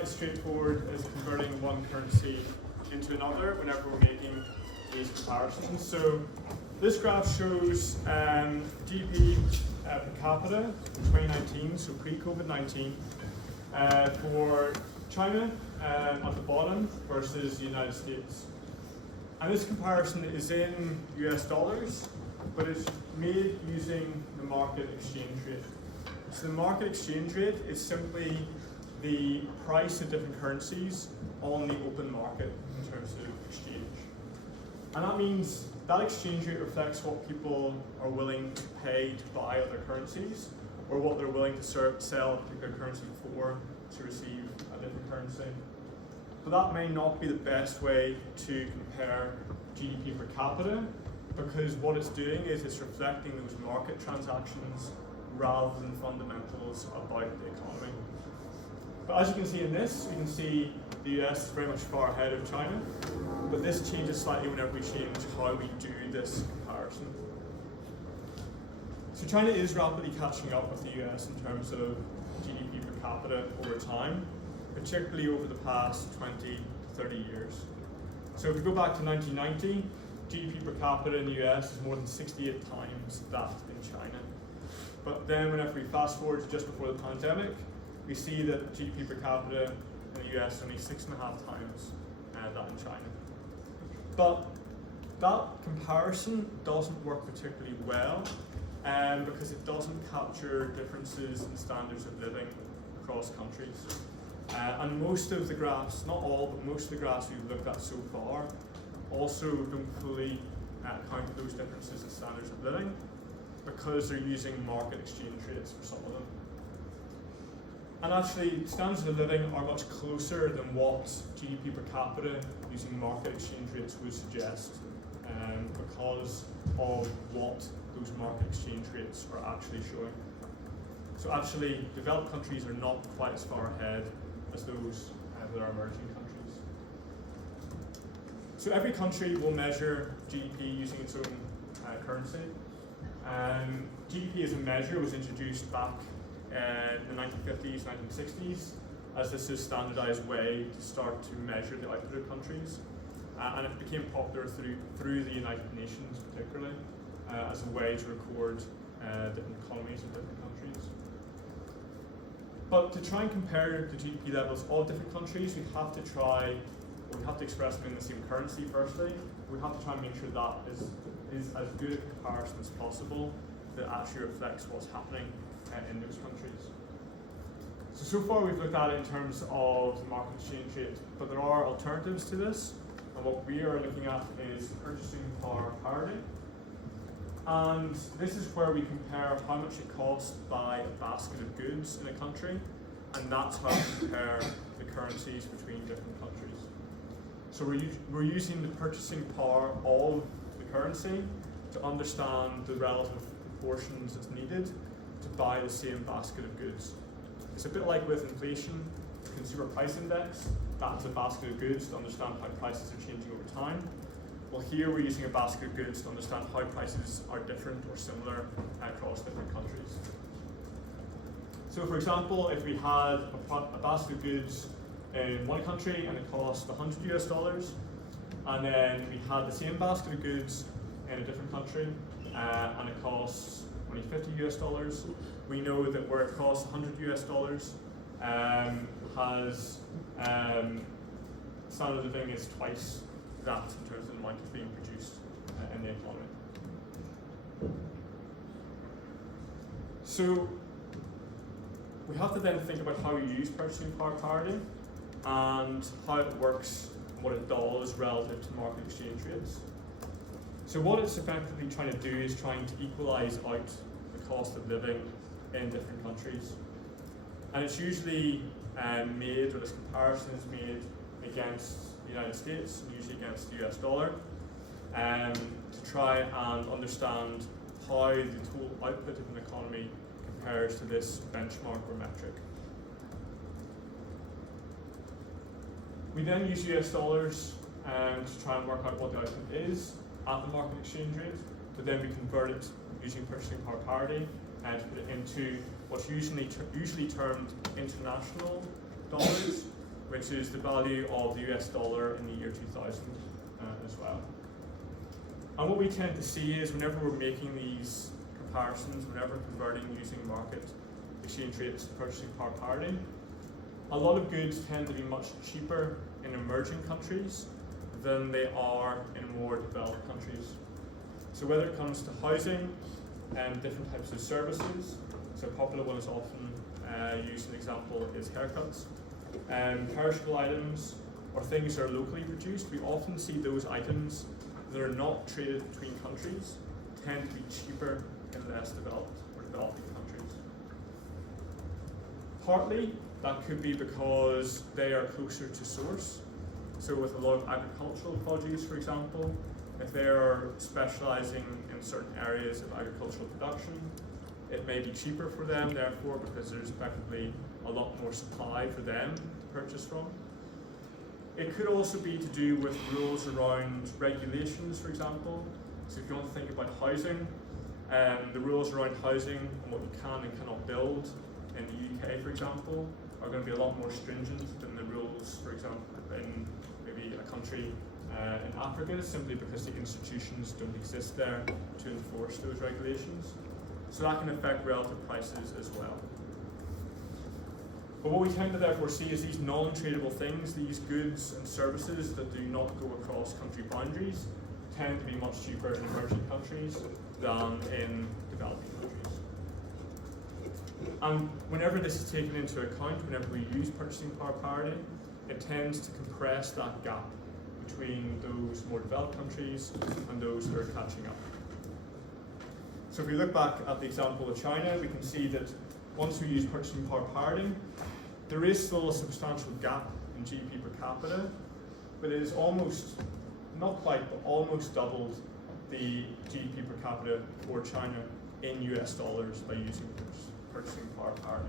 quite as straightforward as converting one currency into another whenever we're making these comparisons. So this graph shows GDP per capita in 2019, so pre-COVID-19, for China at the bottom versus the United States. And this comparison is in US dollars, but it's made using the market exchange rate. So the market exchange rate is simply the price of different currencies on the open market in terms of exchange. And that means that exchange rate reflects what people are willing to pay to buy other currencies, or what they're willing to sell a particular currency for to receive a different currency. But that may not be the best way to compare GDP per capita, because what it's doing is it's reflecting those market transactions rather than fundamentals about the economy. But as you can see in this, we can see the US is very much far ahead of China, but this changes slightly whenever we change how we do this comparison. So China is rapidly catching up with the US in terms of GDP per capita over time, particularly over the past 20 to 30 years. So if we go back to 1990, GDP per capita in the US is more than 68 times that in China. But then whenever we fast forward to just before the pandemic, we see that GDP per capita in the US is only 6.5 times that in China. But that comparison doesn't work particularly well because it doesn't capture differences in standards of living across countries. And most of the graphs, not all, but most of the graphs we've looked at so far also don't fully count those differences in standards of living because they're using market exchange rates for some of them. And actually, standards of living are much closer than what GDP per capita using market exchange rates would suggest because of what those market exchange rates are actually showing. So actually, developed countries are not quite as far ahead as those that are emerging countries. So every country will measure GDP using its own currency. GDP as a measure was introduced back in the 1950s, 1960s, as this is a standardized way to start to measure the output of countries. And it became popular through the United Nations particularly as a way to record different economies of different countries. But to try and compare the GDP levels of different countries, we have to express them in the same currency firstly. We have to try and make sure that is as good a comparison as possible that actually reflects what's happening in those countries. So far we've looked at it in terms of the market exchange rate, but there are alternatives to this, and what we are looking at is purchasing power parity. And this is where we compare how much it costs to buy a basket of goods in a country, and that's how we compare the currencies between different countries. So we're using the purchasing power of the currency to understand the relative proportions that's needed to buy the same basket of goods. It's a bit like with inflation, the consumer price index, that's a basket of goods to understand how prices are changing over time. Well, here we're using a basket of goods to understand how prices are different or similar across different countries. So for example, if we had a basket of goods in one country and it cost $100 and then we had the same basket of goods in a different country and it costs only $50, we know that where it costs $100 has standard of living is twice that in terms of the amount that's being produced in the economy. So we have to then think about how we use purchasing power parity and how it works and what it does relative to market exchange rates. So what it's effectively trying to do is trying to equalize out the cost of living in different countries. And it's usually made, or this comparison is made against the United States, and usually against the US dollar, to try and understand how the total output of an economy compares to this benchmark or metric. We then use US dollars to try and work out what the output is at the market exchange rate, but then we convert it using purchasing power parity and put it into what's usually termed international dollars, which is the value of the US dollar in the year 2000 as well. And what we tend to see is whenever we're making these comparisons, whenever converting using market exchange rates to purchasing power parity, a lot of goods tend to be much cheaper in emerging countries than they are in more developed countries. So whether it comes to housing and different types of services, so a popular one is often used an example is haircuts, perishable items or things that are locally produced, we often see those items that are not traded between countries tend to be cheaper in less developed or developing countries. Partly that could be because they are closer to source. So with a lot of agricultural produce, for example, if they are specializing in certain areas of agricultural production, it may be cheaper for them, therefore, because there's effectively a lot more supply for them to purchase from. It could also be to do with rules around regulations, for example. So if you want to think about housing, the rules around housing and what you can and cannot build in the UK, for example, are going to be a lot more stringent than the rules, for example, in maybe a country in Africa, simply because the institutions don't exist there to enforce those regulations. So that can affect relative prices as well. But what we tend to therefore see is these non-tradable things, these goods and services that do not go across country boundaries, tend to be much cheaper in emerging countries than in developing countries. And whenever this is taken into account, whenever we use purchasing power parity, it tends to compress that gap between those more developed countries and those that are catching up. So if we look back at the example of China, we can see that once we use purchasing power parity, there is still a substantial gap in GDP per capita, but it is almost, not quite, but almost doubled the GDP per capita for China in US dollars by using purchasing power parity.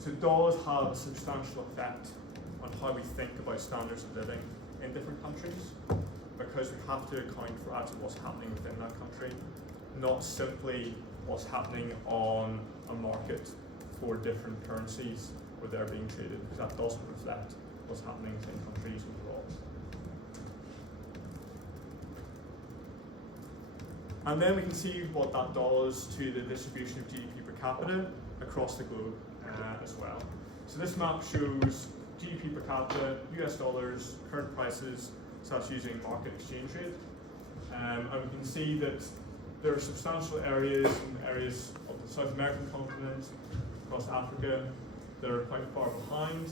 So it does have a substantial effect on how we think about standards of living in different countries, because we have to account for actually what's happening within that country, not simply what's happening on a market for different currencies where they're being traded, because that doesn't reflect what's happening within countries overall. And then we can see what that does to the distribution of GDP per capita across the globe as well. So this map shows GDP per capita, US dollars, current prices, so that's using market exchange rate. And we can see that there are substantial areas in areas of the South American continent, across Africa, that are quite far behind,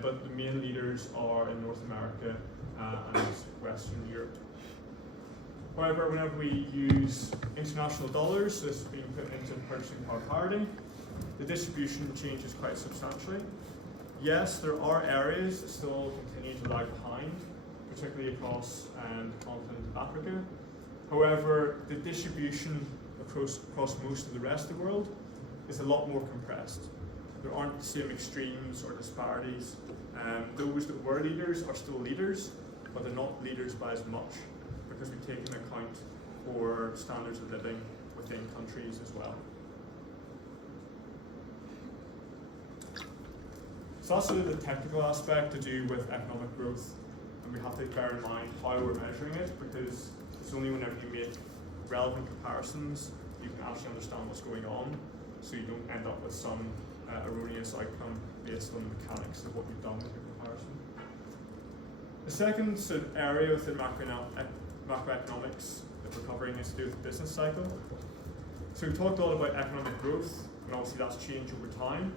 but the main leaders are in North America and Western Europe. However, whenever we use international dollars, this is being put into purchasing power parity, the distribution changes quite substantially. Yes, there are areas that still continue to lag behind, particularly across the continent of Africa. However, the distribution across most of the rest of the world is a lot more compressed. There aren't the same extremes or disparities. Those that were leaders are still leaders, but they're not leaders by as much, because we take into account for standards of living within countries as well. So that's sort of the technical aspect to do with economic growth, and we have to bear in mind how we're measuring it, because it's only whenever you make relevant comparisons you can actually understand what's going on, so you don't end up with some erroneous outcome based on the mechanics of what you've done with your comparison. The second sort of area within macroeconomics that we're covering is to do with the business cycle. So we talked a lot about economic growth, and obviously that's changed over time.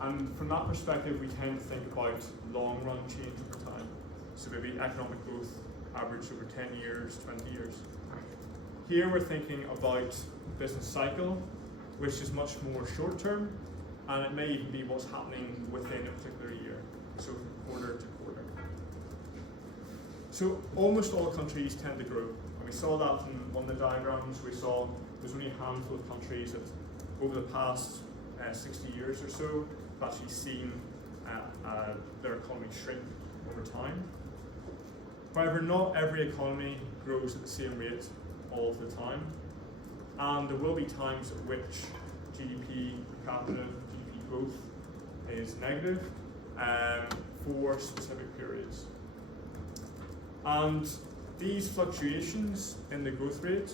And from that perspective, we tend to think about long-run change over time. So maybe economic growth averaged over 10 years, 20 years. Here we're thinking about business cycle, which is much more short-term, and it may even be what's happening within a particular year, so from quarter to quarter. So almost all countries tend to grow, and we saw that in one of the diagrams. We saw there's only a handful of countries that over the past 60 years or so have actually seen their economy shrink over time. However, not every economy grows at the same rate all of the time, and there will be times at which GDP per capita, GDP growth is negative, for specific periods. And these fluctuations in the growth rate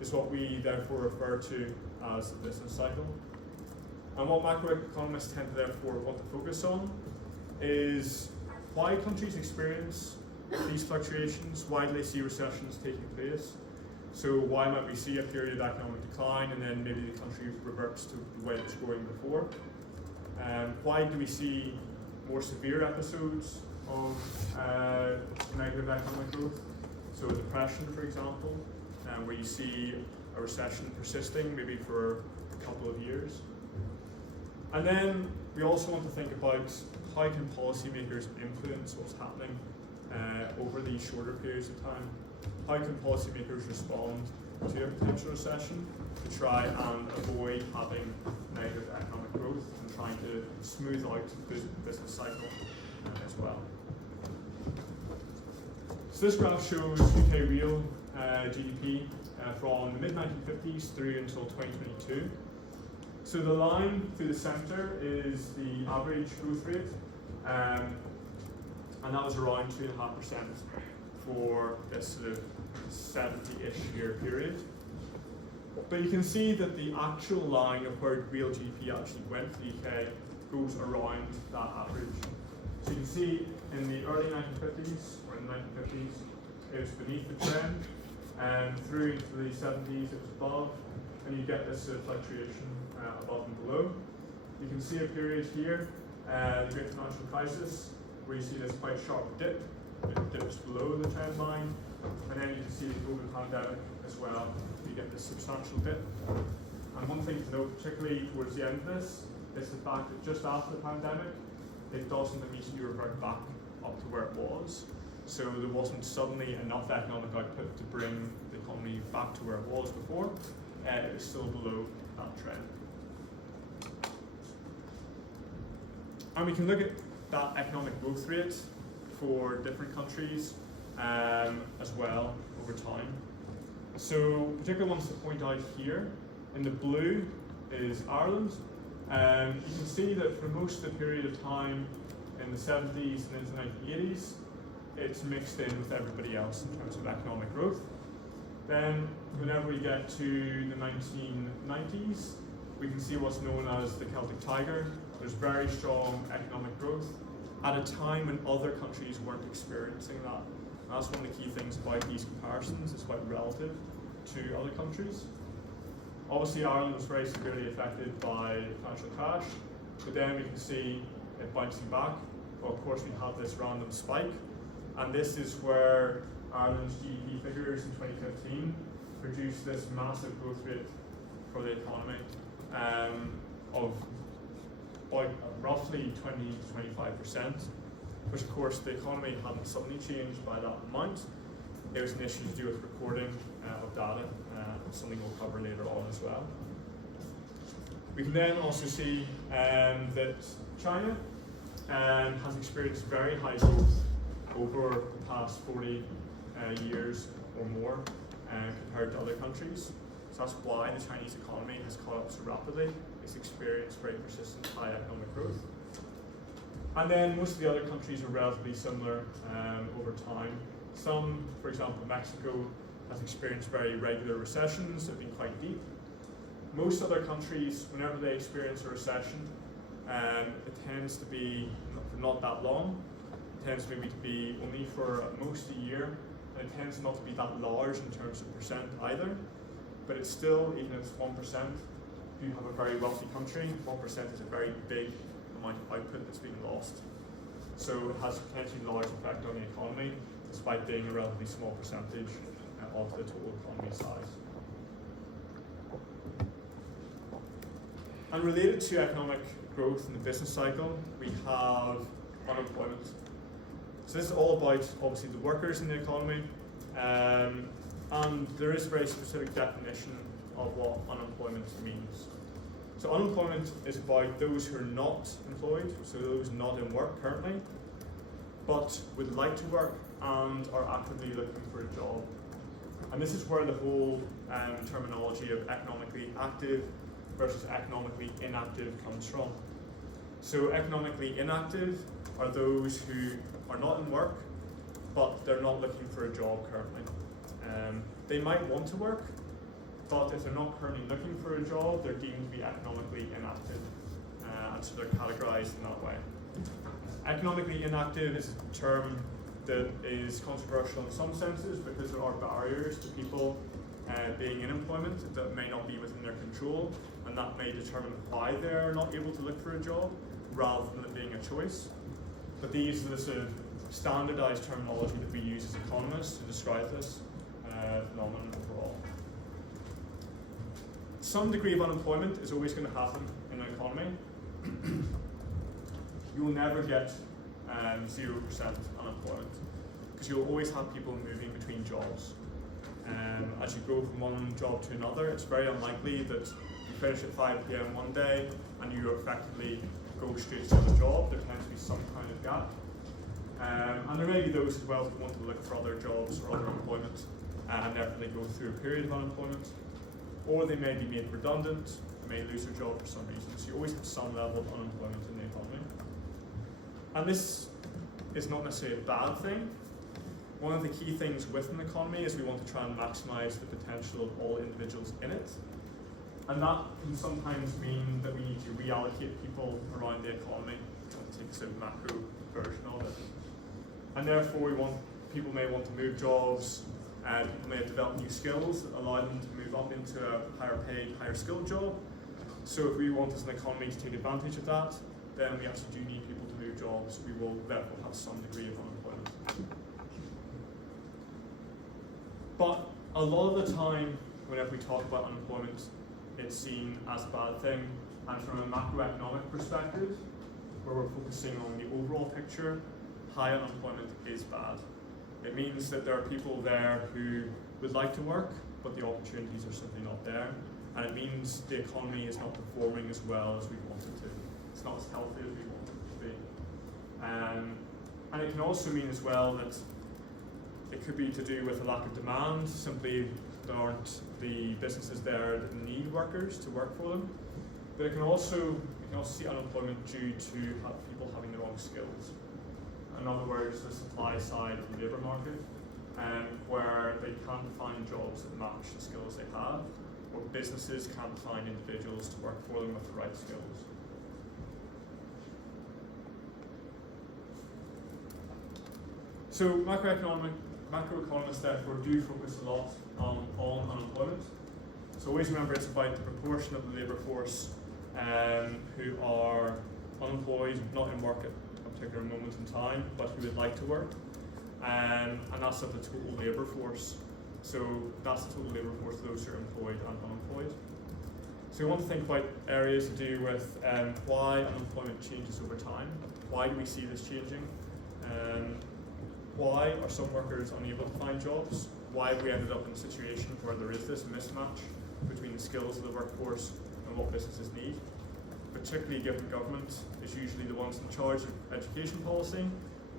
is what we therefore refer to as the business cycle. And what macroeconomists tend to therefore want to focus on is why countries experience these fluctuations, why do they see recessions taking place? So why might we see a period of economic decline and then maybe the country reverts to the way it was growing before? Why do we see more severe episodes of negative economic growth? So depression, for example, where you see a recession persisting maybe for a couple of years. And then we also want to think about how can policymakers influence what's happening over these shorter periods of time. How can policymakers respond to a potential recession to try and avoid having negative economic growth and trying to smooth out the business cycle as well. So this graph shows UK real GDP from the mid-1950s through until 2022. So the line through the centre is the average growth rate, and that was around 2.5% for this sort of 70-ish year period. But you can see that the actual line of where real GDP actually went for the UK goes around that average. So you can see in the early 1950s, or in the 1950s, it was beneath the trend, and through into the 70s it was above, and you get this sort of fluctuation above and below. You can see a period here, the Great Financial Crisis, where you see this quite sharp dip. It dips below the trend line, and then you can see the COVID pandemic as well. You get this substantial dip. And one thing to note, particularly towards the end of this, is the fact that just after the pandemic, it doesn't immediately revert back up to where it was. So there wasn't suddenly enough economic output to bring the economy back to where it was before. It was still below that trend. And we can look at that economic growth rate for different countries as well over time. So particular ones to point out here, in the blue is Ireland. You can see that for most of the period of time in the 70s and into the 1980s, it's mixed in with everybody else in terms of economic growth. Then whenever we get to the 1990s, we can see what's known as the Celtic Tiger. There's very strong economic growth at a time when other countries weren't experiencing that. And that's one of the key things about these comparisons, it's quite relative to other countries. Obviously Ireland was very severely affected by the financial crash, but then we can see it bouncing back. Well, of course we have this random spike, and this is where Ireland's GDP figures in 2015 produced this massive growth rate for the economy of about roughly 20 to 25%, which of course the economy hadn't suddenly changed by that amount. It was an issue to do with recording of data, something we'll cover later on as well. We can then also see that China has experienced very high growth over the past 40 years or more compared to other countries. So that's why the Chinese economy has caught up so rapidly. It's experienced very persistent high economic growth. And then most of the other countries are relatively similar over time. Some, for example, Mexico has experienced very regular recessions that have been quite deep. Most other countries, whenever they experience a recession, it tends to be not that long. It tends maybe to be only for at most a year, and it tends not to be that large in terms of percent either. But it's still, even if it's 1%, if you have a very wealthy country, 1% is a very big amount of output that's being lost. So it has a potentially large effect on the economy, despite being a relatively small percentage of the total economy size. And related to economic growth in the business cycle, we have unemployment. So this is all about, obviously, the workers in the economy, and there is a very specific definition of what unemployment means. So unemployment is about those who are not employed, so those not in work currently, but would like to work and are actively looking for a job. And this is where the whole terminology of economically active versus economically inactive comes from. So economically inactive are those who are not in work, but they're not looking for a job currently. They might want to work, but if they're not currently looking for a job, they're deemed to be economically inactive, and so they're categorized in that way. Economically inactive is a term that is controversial in some senses because there are barriers to people being in employment that may not be within their control, and that may determine why they're not able to look for a job rather than it being a choice. But these are the sort of standardized terminology that we use as economists to describe this phenomenon overall. Some degree of unemployment is always going to happen in an economy. You will never get 0% unemployment because you'll always have people moving between jobs. As you go from one job to another, it's very unlikely that you finish at 5 p.m. one day and you effectively go straight to the job. There tends to be some kind of gap. And there may be those as well who want to look for other jobs or other employment and definitely go through a period of unemployment. Or they may be made redundant, may lose their job for some reason. So you always have some level of unemployment in the economy. And this is not necessarily a bad thing. One of the key things with an economy is we want to try and maximize the potential of all individuals in it. And that can sometimes mean that we need to reallocate people around the economy to take a sort of macro version of it. And therefore people may want to move jobs, people may develop new skills that allow them to move up into a higher paid, higher skilled job. So if we want as an economy to take advantage of that, then we actually do need people to move jobs. We will therefore have some degree of unemployment. But a lot of the time, whenever we talk about unemployment, it's seen as a bad thing. And from a macroeconomic perspective, where we're focusing on the overall picture, high unemployment is bad. It means that there are people there who would like to work, but the opportunities are simply not there. And it means the economy is not performing as well as we want it to. It's not as healthy as we want it to be. And it can also mean as well that it could be to do with a lack of demand. Simply there aren't the businesses there that need workers to work for them. But you can also see unemployment due to people having the wrong skills. In other words, the supply side of the labour market, where they can't find jobs that match the skills they have, or businesses can't find individuals to work for them with the right skills. So macroeconomists therefore do focus a lot on unemployment. So always remember it's about the proportion of the labour force who are unemployed, not in work at a particular moment in time, but who would like to work. And that's of the total labour force. So that's the total labour force of those who are employed and unemployed. So we want to think about areas to do with why unemployment changes over time. Why do we see this changing? Why are some workers unable to find jobs? Why have we ended up in a situation where there is this mismatch between the skills of the workforce and what businesses need? Particularly given government is usually the ones in charge of education policy,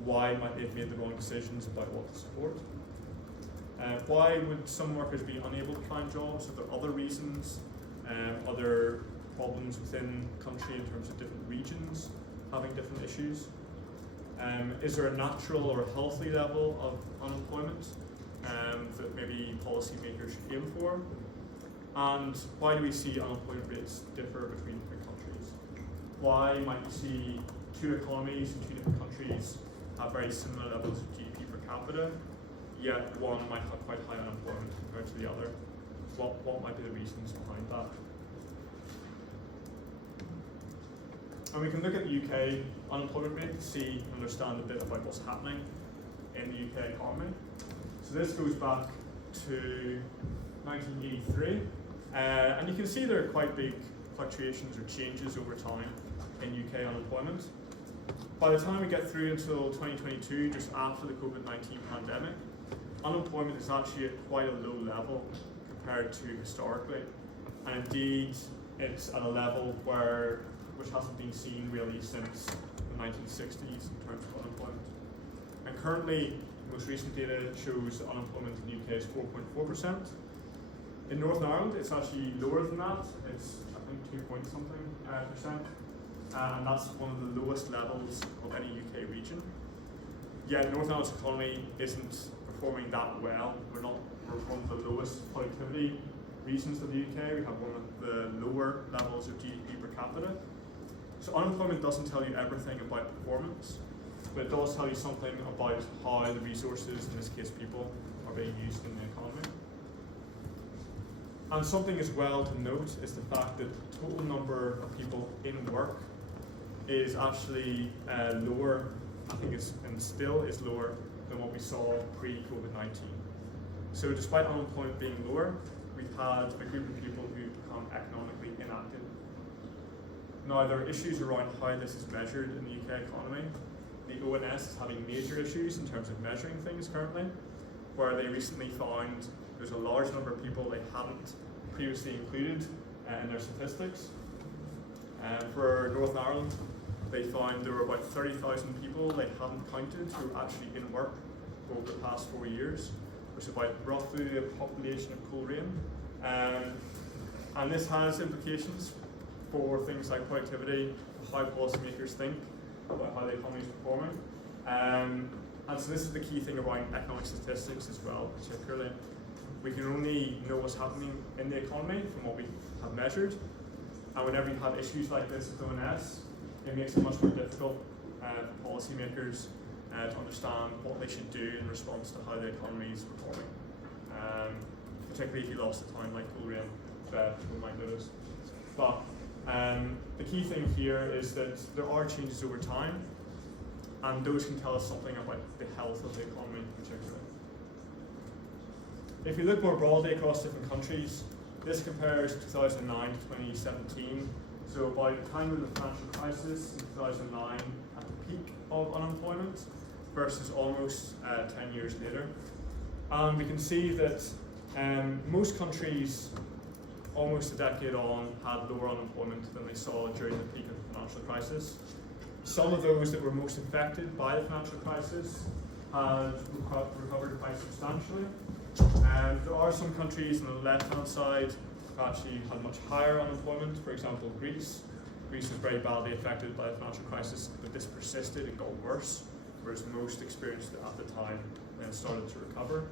why might they have made the wrong decisions about what to support? Why would some workers be unable to find jobs? Are there other reasons? Other problems within the country in terms of different regions having different issues? Is there a natural or a healthy level of unemployment that maybe policymakers should aim for? And why do we see unemployment rates differ between different countries? Why might you see two economies in two different countries have very similar levels of GDP per capita, yet one might have quite high unemployment compared to the other? What might be the reasons behind that? And we can look at the UK unemployment rate to see and understand a bit about what's happening in the UK economy. So this goes back to 1983, and you can see there are quite big fluctuations or changes over time in UK unemployment. By the time we get through until 2022, just after the COVID-19 pandemic, unemployment is actually at quite a low level compared to historically. And indeed, it's at a level which hasn't been seen really since the 1960s in terms of unemployment. And currently, most recent data shows that unemployment in the UK is 4.4%. In Northern Ireland, it's actually lower than that. It's, I think, 2 point something percent. and that's one of the lowest levels of any UK region. Yet Northern Ireland's economy isn't performing that well. We're one of the lowest productivity regions of the UK. We have one of the lower levels of GDP per capita. So unemployment doesn't tell you everything about performance, but it does tell you something about how the resources, in this case people, are being used in the economy. And something as well to note is the fact that the total number of people in work is actually lower, I think and still is lower than what we saw pre-COVID-19. So despite unemployment being lower, we've had a group of people who've become economically inactive. Now there are issues around how this is measured in the UK economy. The ONS is having major issues in terms of measuring things currently, where they recently found there's a large number of people they hadn't previously included in their statistics. For Northern Ireland, they found there were about 30,000 people they hadn't counted who were actually in work over the past 4 years, which is about roughly the population of Coleraine. And this has implications for things like productivity, how policymakers think about how the economy is performing. And so this is the key thing around economic statistics as well, particularly. We can only know what's happening in the economy from what we have measured. And whenever you have issues like this with ONS, it makes it much more difficult for policymakers to understand what they should do in response to how the economy is performing. Particularly if you lost a town like Coleraine, people might notice. But the key thing here is that there are changes over time, and those can tell us something about the health of the economy particularly. If you look more broadly across different countries, this compares 2009 to 2017. So by the time of the financial crisis in 2009, at the peak of unemployment, versus almost 10 years later. And we can see that most countries, almost a decade on, had lower unemployment than they saw during the peak of the financial crisis. Some of those that were most affected by the financial crisis had recovered quite substantially. There are some countries on the left-hand side who actually had much higher unemployment. For example, Greece. Greece was very badly affected by the financial crisis, but this persisted and got worse, whereas most experienced it at the time and then started to recover.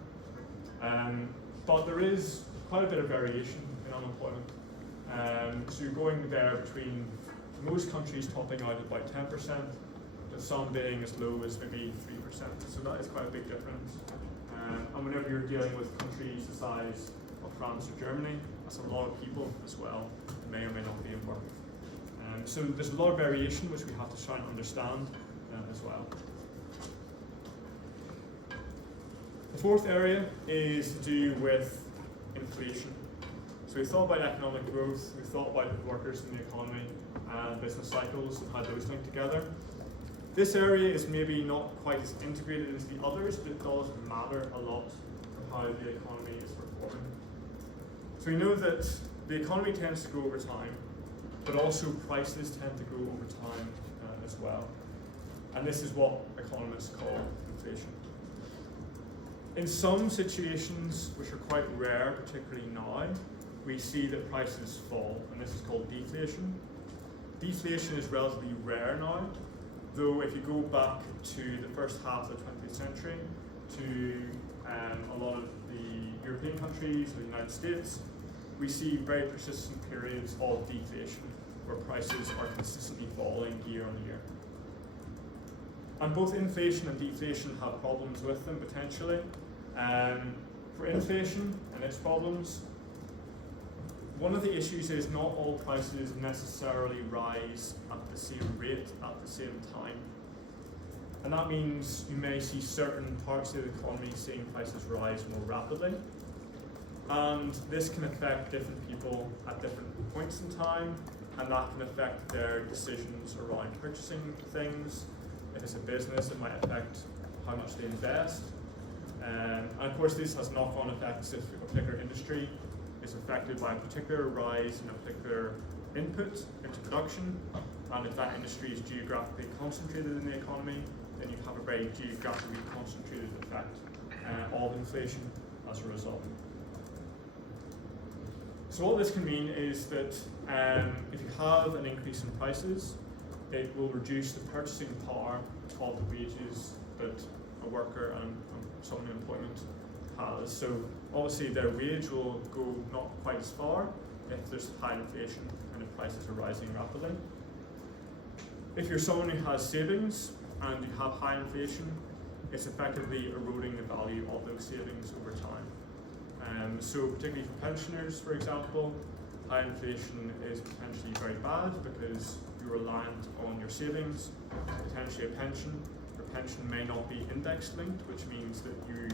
But there is quite a bit of variation in unemployment. So you're going there between most countries topping out at about 10%, but some being as low as maybe 3%. So that is quite a big difference. And whenever you're dealing with countries the size of France or Germany, that's a lot of people as well, who may or may not be in work. So there's a lot of variation which we have to try and understand as well. The fourth area is to do with inflation. So we thought about economic growth, we thought about workers in the economy and business cycles and how those link together. This area is maybe not quite as integrated into the others, but it does matter a lot for how the economy is performing. So we know that the economy tends to grow over time, but also prices tend to grow over time as well. And this is what economists call inflation. In some situations, which are quite rare, particularly now, we see that prices fall, and this is called deflation. Deflation is relatively rare now, though if you go back to the first half of the 20th century, to a lot of the European countries, the United States, we see very persistent periods of deflation, where prices are consistently falling year on year. And both inflation and deflation have problems with them potentially. For inflation and its problems, one of the issues is not all prices necessarily rise at the same rate at the same time. And that means you may see certain parts of the economy seeing prices rise more rapidly. And this can affect different people at different points in time, and that can affect their decisions around purchasing things. If it's a business, it might affect how much they invest. And of course, this has knock-on effects if a particular industry is affected by a particular rise in a particular input into production. And if that industry is geographically concentrated in the economy, then you have a very geographically concentrated effect of inflation as a result. So what this can mean is that if you have an increase in prices, it will reduce the purchasing power of the wages that a worker and someone in employment has. So obviously their wage will go not quite as far if there's high inflation and if prices are rising rapidly. If you're someone who has savings and you have high inflation, it's effectively eroding the value of those savings over time. So particularly for pensioners, for example, high inflation is potentially very bad because you're reliant on your savings, potentially a pension. Your pension may not be index linked, which means that you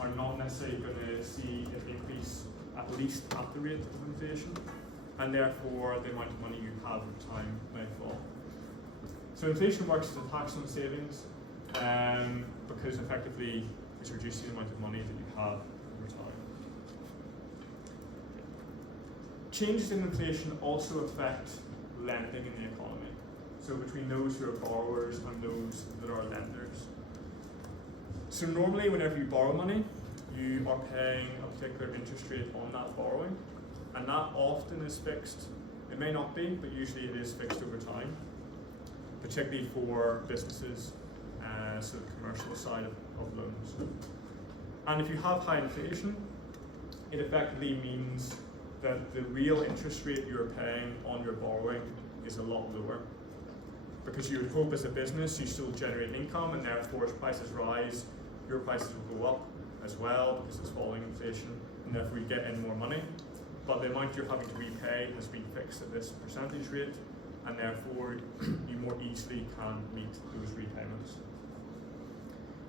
are not necessarily going to see an increase at least at the rate of inflation, and therefore the amount of money you have over time may fall. So inflation works as a tax on savings because effectively it's reducing the amount of money that you have over time. Changes in inflation also affect lending in the economy. So between those who are borrowers and those that are lenders. So normally whenever you borrow money, you are paying a particular interest rate on that borrowing, and that often is fixed. It may not be, but usually it is fixed over time, particularly for businesses, so the commercial side of loans. And if you have high inflation, it effectively means that the real interest rate you're paying on your borrowing is a lot lower. Because you would hope as a business you still generate income, and therefore as prices rise, your prices will go up as well because it's falling inflation, and therefore you get in more money. But the amount you're having to repay has been fixed at this percentage rate, and therefore you more easily can meet those repayments.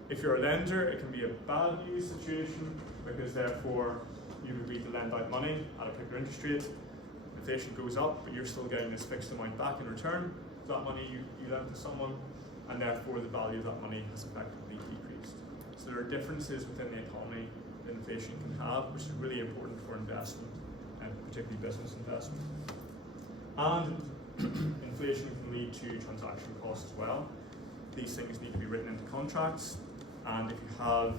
If you're a lender, it can be a bad news situation because therefore you agree to lend out money at a particular interest rate. Inflation goes up, but you're still getting this fixed amount back in return. So that money you lend to someone, and therefore the value of that money has effectively decreased. So there are differences within the economy that inflation can have, which is really important for investment, and particularly business investment. And inflation can lead to transaction costs as well. These things need to be written into contracts, and if you have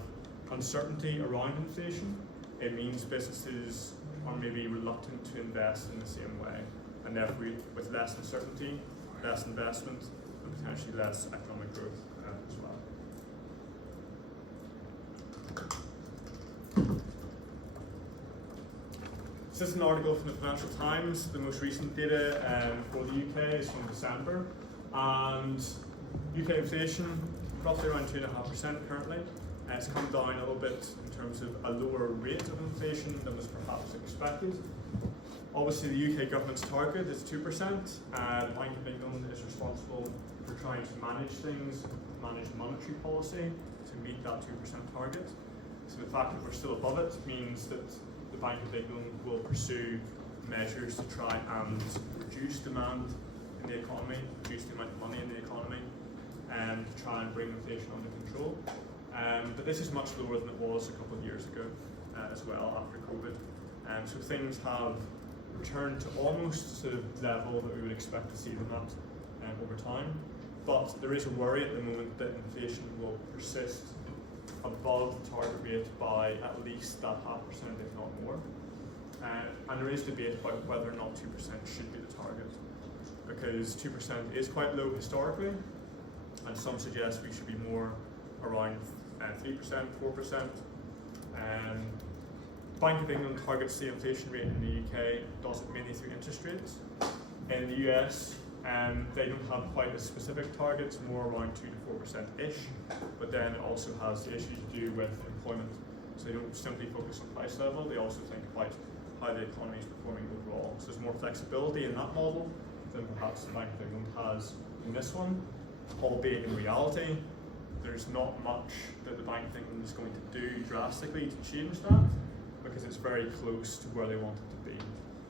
uncertainty around inflation, it means businesses are maybe reluctant to invest in the same way, and therefore with less uncertainty, less investment, and potentially less economic growth as well. So this is an article from the Financial Times. The most recent data for the UK is from December, and UK inflation roughly around 2.5% currently. It's come down a little bit in terms of a lower rate of inflation than was perhaps expected. Obviously the UK government's target is 2%. The Bank of England is responsible for trying to manage things, manage monetary policy to meet that 2% target. So the fact that we're still above it means that the Bank of England will pursue measures to try and reduce demand in the economy, reduce the amount of money in the economy, and try and bring inflation under control. But this is much lower than it was a couple of years ago as well after COVID. So things have returned to almost the level that we would expect to see them at over time. But there is a worry at the moment that inflation will persist above the target rate by at least that 0.5%, if not more. And there is debate about whether or not 2% should be the target, because 2% is quite low historically, and some suggest we should be more around 3%, 4%. Bank of England targets the inflation rate in the UK, does it mainly through interest rates. In the US, they don't have quite as specific targets, more around 2 to 4%-ish, but then it also has the issue to do with employment. So they don't simply focus on price level, they also think about how the economy is performing overall. So there's more flexibility in that model than perhaps the Bank of England has in this one, albeit in reality, there's not much that the Bank of England is going to do drastically to change that, because it's very close to where they want it to be.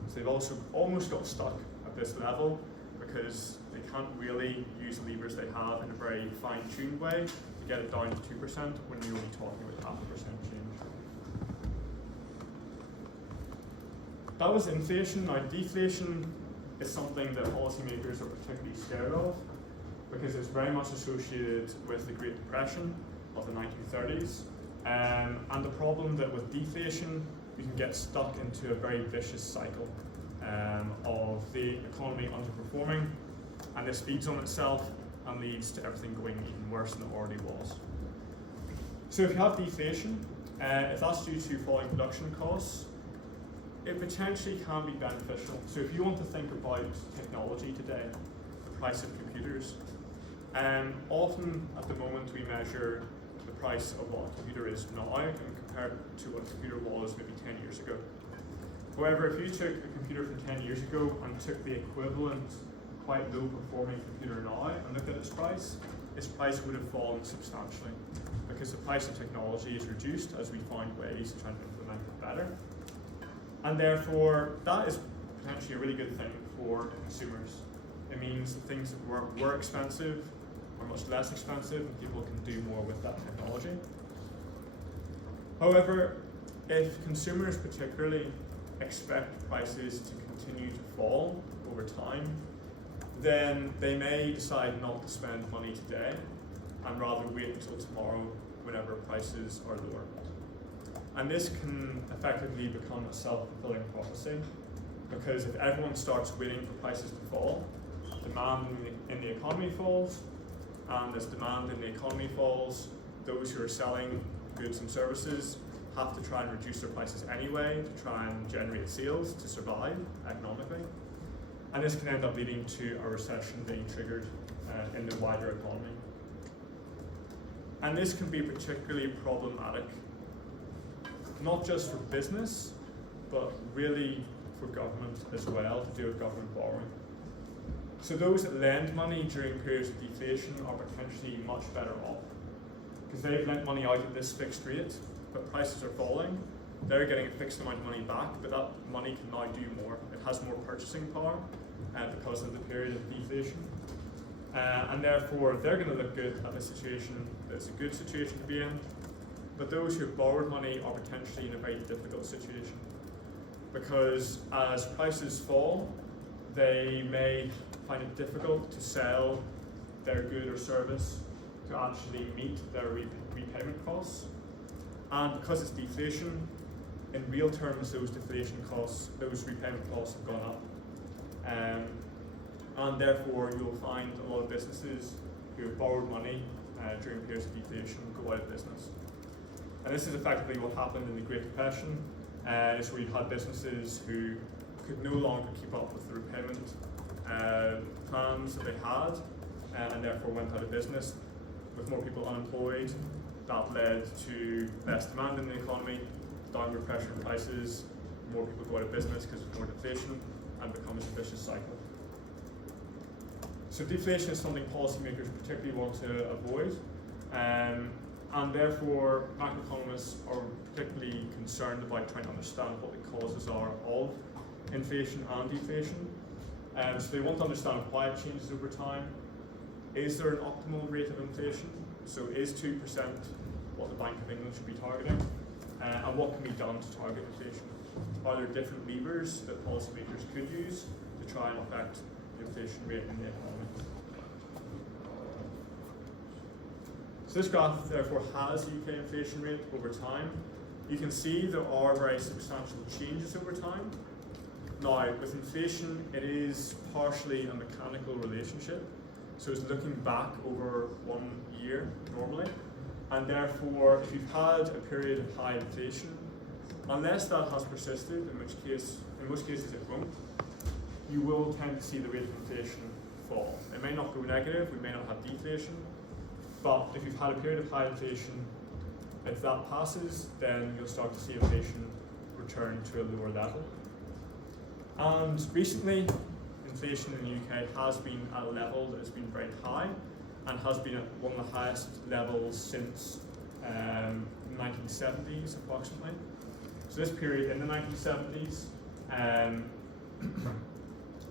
So they've also almost got stuck at this level because they can't really use the levers they have in a very fine-tuned way to get it down to 2% when you're only talking about 0.5% change. That was inflation. Now deflation is something that policymakers are particularly scared of because it's very much associated with the Great Depression of the 1930s. And the problem that with deflation, you can get stuck into a very vicious cycle of the economy underperforming, And this feeds on itself and leads to everything going even worse than it already was. So if you have deflation, if that's due to falling production costs, it potentially can be beneficial. So if you want to think about technology today, the price of computers, often at the moment we measure the price of what a computer is now and compare it to what a computer was maybe 10 years ago. However, if you took a computer from 10 years ago and took the equivalent quite low performing computer now and looked at its price would have fallen substantially because the price of technology is reduced as we find ways to try and implement it better. And therefore, that is potentially a really good thing for consumers. It means that things that were expensive are much less expensive and people can do more with that technology. However, if consumers particularly expect prices to continue to fall over time, then they may decide not to spend money today and rather wait until tomorrow whenever prices are lower. And this can effectively become a self-fulfilling prophecy, because if everyone starts waiting for prices to fall, demand in the economy falls, and as demand in the economy falls, those who are selling goods and services have to try and reduce their prices anyway to try and generate sales to survive economically. And this can end up leading to a recession being triggered in the wider economy. And this can be particularly problematic, not just for business, but really for government as well, to do with government borrowing. So those that lend money during periods of deflation are potentially much better off, because they've lent money out at this fixed rate, but prices are falling. They're getting a fixed amount of money back, but that money can now do more. It has more purchasing power because of the period of deflation. And therefore, they're going to look good at the situation that's a good situation to be in. But those who have borrowed money are potentially in a very difficult situation, because as prices fall, they may find it difficult to sell their good or service to actually meet their repayment costs. And because it's deflation, in real terms, those deflation costs, those repayment costs have gone up. And therefore, you'll find a lot of businesses who have borrowed money during periods of deflation go out of business. And this is effectively what happened in the Great Depression. Is where you had businesses who could no longer keep up with the repayment plans that they had, and therefore went out of business. With more people unemployed, that led to less demand in the economy, downward pressure on prices, more people go out of business because of more deflation, and becomes a vicious cycle. So deflation is something policymakers particularly want to avoid, and therefore macroeconomists are particularly concerned about trying to understand what the causes are of inflation and deflation. So they want to understand why it changes over time. Is there an optimal rate of inflation? So is 2% what the Bank of England should be targeting? And what can be done to target inflation? Are there different levers that policymakers could use to try and affect the inflation rate in the economy? So this graph therefore has the UK inflation rate over time. You can see there are very substantial changes over time. Now, with inflation, it is partially a mechanical relationship. So it's looking back over 1 year normally. And therefore, if you've had a period of high inflation, unless that has persisted, in most cases it won't, you will tend to see the rate of inflation fall. It may not go negative, we may not have deflation, but if you've had a period of high inflation, if that passes, then you'll start to see inflation return to a lower level. And recently, inflation in the UK has been at a level that has been very high and has been at one of the highest levels since 1970s approximately. So this period in the 1970s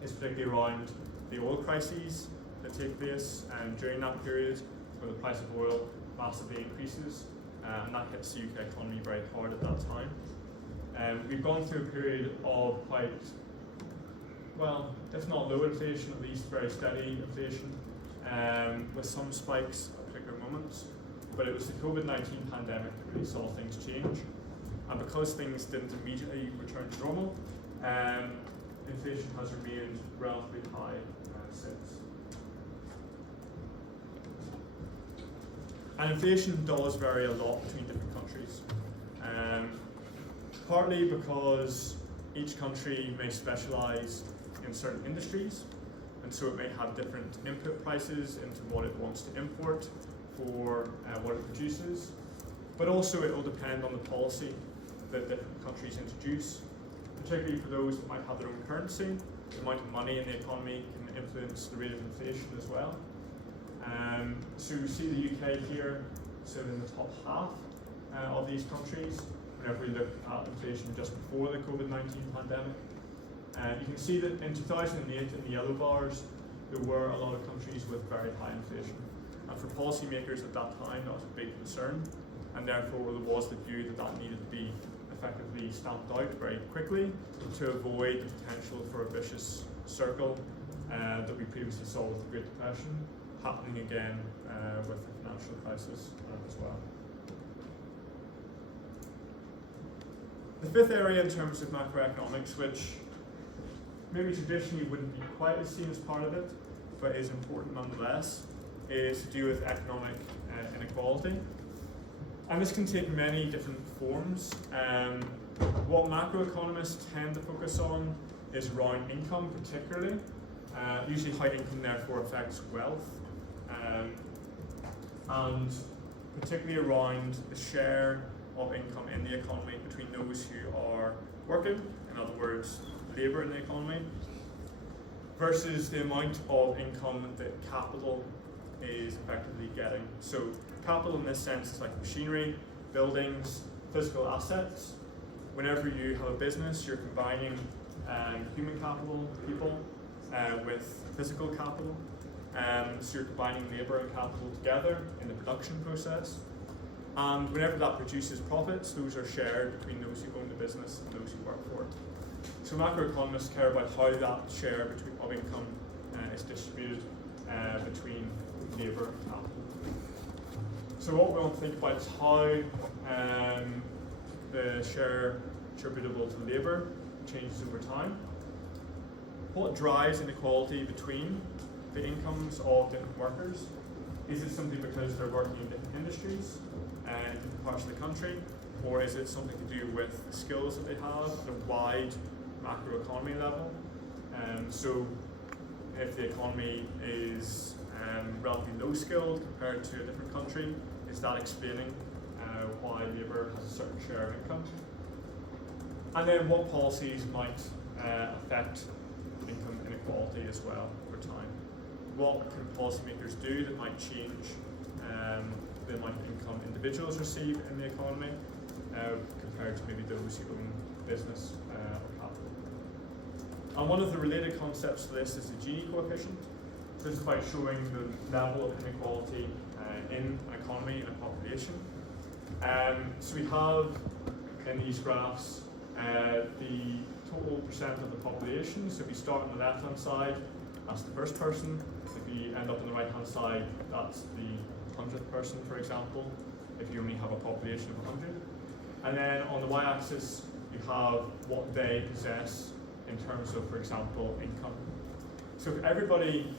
is particularly around the oil crises that take place, and during that period where the price of oil massively increases, and that hits the UK economy very hard at that time. We've gone through a period of quite, well, if not low inflation, at least very steady inflation, with some spikes at particular moments. But it was the COVID-19 pandemic that really saw things change. And because things didn't immediately return to normal, inflation has remained relatively high since. And inflation does vary a lot between different countries. Partly because each country may specialise in certain industries, and so it may have different input prices into what it wants to import for what it produces. But also it will depend on the policy that different countries introduce, particularly for those that might have their own currency. The amount of money in the economy can influence the rate of inflation as well. So you see the UK here, so in the top half of these countries, whenever we look at inflation just before the COVID-19 pandemic. You can see that in 2008, in the yellow bars, there were a lot of countries with very high inflation. And for policymakers at that time, that was a big concern, and therefore there was the view that that needed to be effectively stamped out very quickly to avoid the potential for a vicious circle that we previously saw with the Great Depression happening again with the financial crisis as well. The fifth area in terms of macroeconomics, which maybe traditionally wouldn't be quite as seen as part of it, but is important nonetheless, is to do with economic inequality. And this can take many different forms. What macroeconomists tend to focus on is around income particularly, usually how income therefore affects wealth, and particularly around the share of income in the economy between those who are working, in other words, labour in the economy, versus the amount of income that capital is effectively getting. So capital in this sense is like machinery, buildings, physical assets. Whenever you have a business, you're combining human capital, people, with physical capital. So you're combining labour and capital together in the production process. And whenever that produces profits, those are shared between those who own the business and those who work for it. So macroeconomists care about how that share of income is distributed between labour and capital. So what we want to think about is how the share attributable to labour changes over time. What drives inequality between the incomes of different workers? Is it simply because they're working in different industries in different parts of the country, or is it something to do with the skills that they have at a wide macroeconomy level? So if the economy is relatively low skilled compared to a different country, is that explaining why labour has a certain share of income? And then what policies might affect income inequality as well over time? What can policymakers do that might change the amount of income individuals receive in the economy compared to maybe those who own business or capital? And one of the related concepts to this is the Gini coefficient. So this is about showing the level of inequality in an economy and a population. So we have in these graphs the total percent of the population. So if you start on the left-hand side, that's the first person. If you end up on the right-hand side, that's the 100th person, for example, if you only have a population of 100. And then on the y-axis, you have what they possess in terms of, for example, income. So if everybody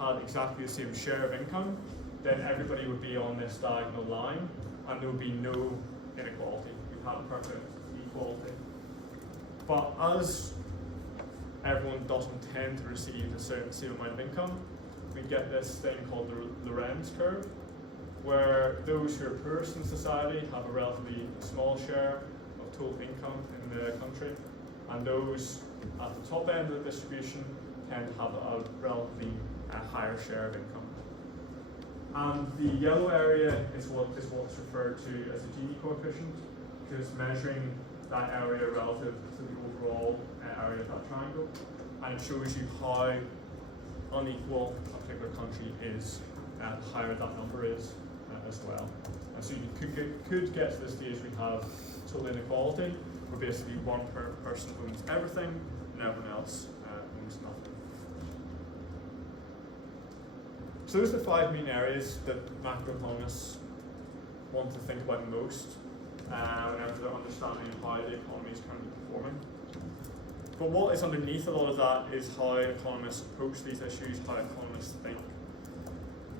had exactly the same share of income, then everybody would be on this diagonal line, and there would be no inequality. We'd have perfect equality. But as everyone doesn't tend to receive the same amount of income, we get this thing called the Lorenz curve, where those who are poorest in society have a relatively small share of total income in the country, and those at the top end of the distribution tend to have a relatively higher share of income. And the yellow area is what's referred to as the Gini coefficient, because it's measuring that area relative to the overall area of that triangle, and it shows you how unequal a particular country is, the higher that number is as well. And so you could get to the stage we have total inequality, where basically one person owns everything and everyone else owns nothing. So those are the 5 main areas that macroeconomists want to think about most whenever they're understanding how the economy is currently performing. But what is underneath a lot of that is how economists approach these issues, how economists think.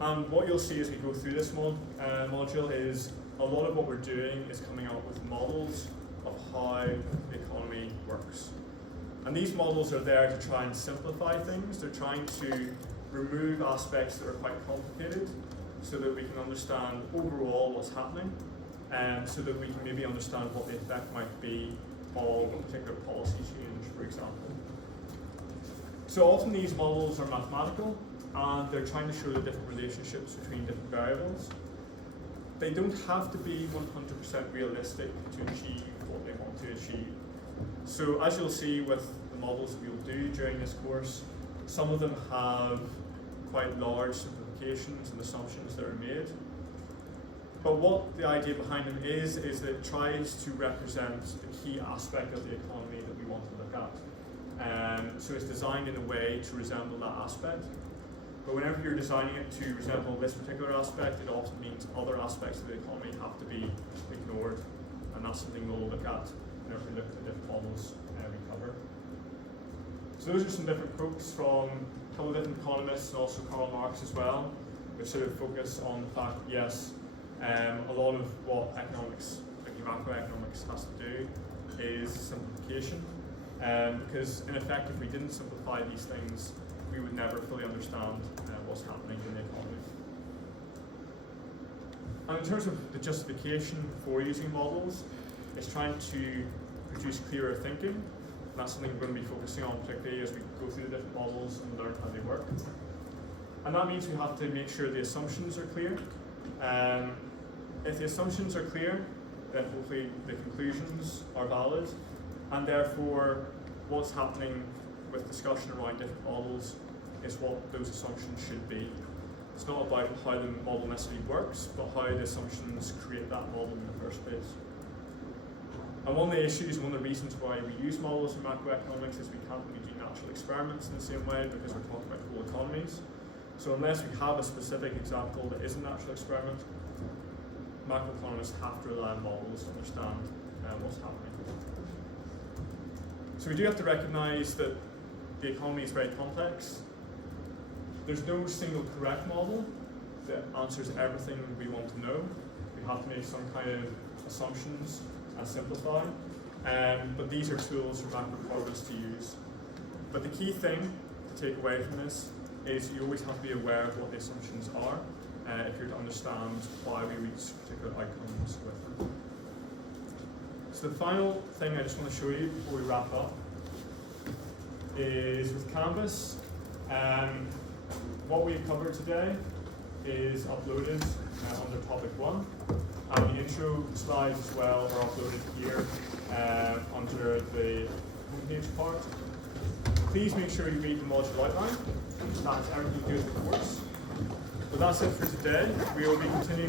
And what you'll see as we go through this module is a lot of what we're doing is coming up with models of how the economy works. And these models are there to try and simplify things. They're trying to remove aspects that are quite complicated so that we can understand overall what's happening, and so that we can maybe understand what the effect might be of a particular policy change, for example. So often these models are mathematical, and they're trying to show the different relationships between different variables. They don't have to be 100% realistic to achieve what they want to achieve. So as you'll see with the models we'll do during this course, some of them have quite large simplifications and assumptions that are made. But what the idea behind them is that it tries to represent the key aspect of the economy that we want to look at. So it's designed in a way to resemble that aspect. But whenever you're designing it to resemble this particular aspect, it often means other aspects of the economy have to be ignored. And that's something we'll look at whenever we look at the different models we cover. So those are some different quotes from a couple of different economists, and also Karl Marx as well, which sort of focus on the fact that yes, a lot of what economics, particularly macroeconomics, has to do is simplification. Because in effect, if we didn't simplify these things, we would never fully understand what's happening in the economy. And in terms of the justification for using models, it's trying to produce clearer thinking. And that's something we're going to be focusing on particularly as we go through the different models and learn how they work. And that means we have to make sure the assumptions are clear. If the assumptions are clear, then hopefully the conclusions are valid, and therefore what's happening with discussion around different models is what those assumptions should be. It's not about how the model necessarily works, but how the assumptions create that model in the first place. And one of the issues and one of the reasons why we use models in macroeconomics is we can't really do natural experiments in the same way, because we're talking about whole economies. So unless we have a specific example that is a natural experiment, macroeconomists have to rely on models to understand what's happening. So we do have to recognize that the economy is very complex. There's no single correct model that answers everything we want to know. We have to make some kind of assumptions and simplify. But these are tools for macroeconomists to use. But the key thing to take away from this is you always have to be aware of what the assumptions are if you're to understand why we reach particular outcomes with them. So the final thing I just want to show you before we wrap up is with Canvas. What we've covered today is uploaded under topic 1, and the intro slides as well are uploaded here under the homepage part. Please make sure you read the module outline. That's everything to do with the course. But that's it for today. We will be continuing